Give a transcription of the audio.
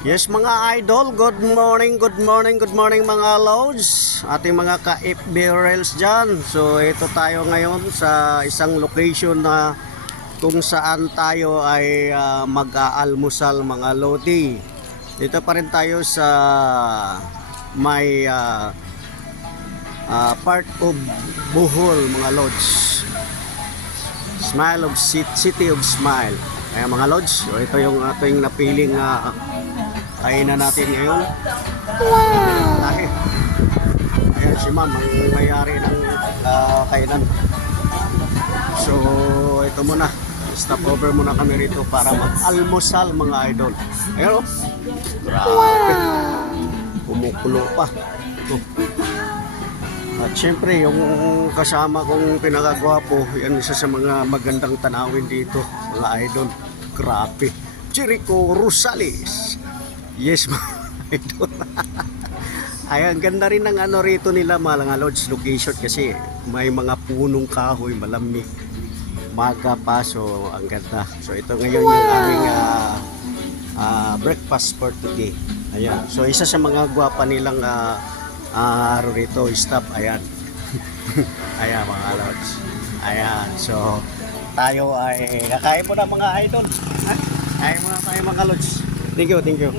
Yes mga idol, good morning, good morning, good morning mga lods, ating mga ka-FB Reels dyan. So ito tayo ngayon sa isang location na kung saan tayo ay mag-aalmusal mga lodi. Dito pa rin tayo sa may part of Bohol mga lods. Smile of City of Smile. Kaya mga lods, so ito yung ating napiling kainan natin ngayon. Wow! Ayan si ma'am, ang may-ari ng kainan. So ito muna, stop over muna kami rito para mag-almusal mga idol. Ayan o, grabe, kumukulo pa ito. At syempre yung kasama kong pinakagwapo, yan isa sa mga magandang tanawin dito mga idol. Grabe, Jericho Rosales. Yes mga idol. Ay, ang ganda rin ng ano rito nila mga lodge location kasi may mga punong kahoy, malamig, maga pa, so ang ganda. So ito ngayon yung aming breakfast for today. Ayan, so isa sa mga gwapa nilang rito, stop, ayan. Ayan mga lodge. Ayan, so tayo ay kakain po na mga idol. Kain muna tayo mga lodge. Thank you, thank you.